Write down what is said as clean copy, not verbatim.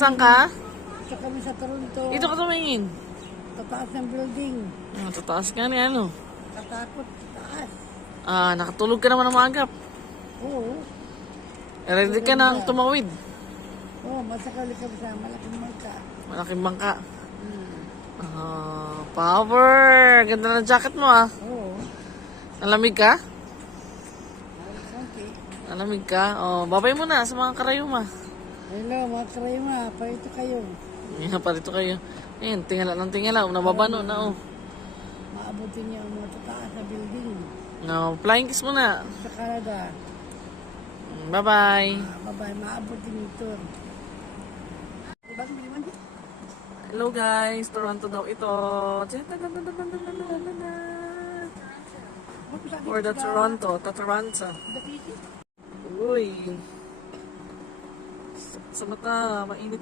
Saan ka? Sa kami sa Toronto. Dito ka tumingin. Tataas ng building. Tataas ka ni ano? Katakot, taas. Nakatulog ka naman ng maagap. Oo. Ready ka na tumawid. Oo, masakali kami sa malaking marka. Malaking bangka. Power! Ganda ng jacket mo ah. Oo. Nalamig ka? Okay. Nalamig ka? Babay mo na sa mga karayuma. Hello, mga karayma. Parito kayo. Yan, parito kayo. Ayan, tingala ng tingala. Nababano na oh. Maabutin niyo ang mga tataas na building. No, flying kiss muna. Sa Canada. Bye-bye. Bye-bye, maabutin niyo ito. Diba, biliman? Hello guys, Toronto daw ito. For the Toronto, Toronto. Uy. Sa mata, mainit.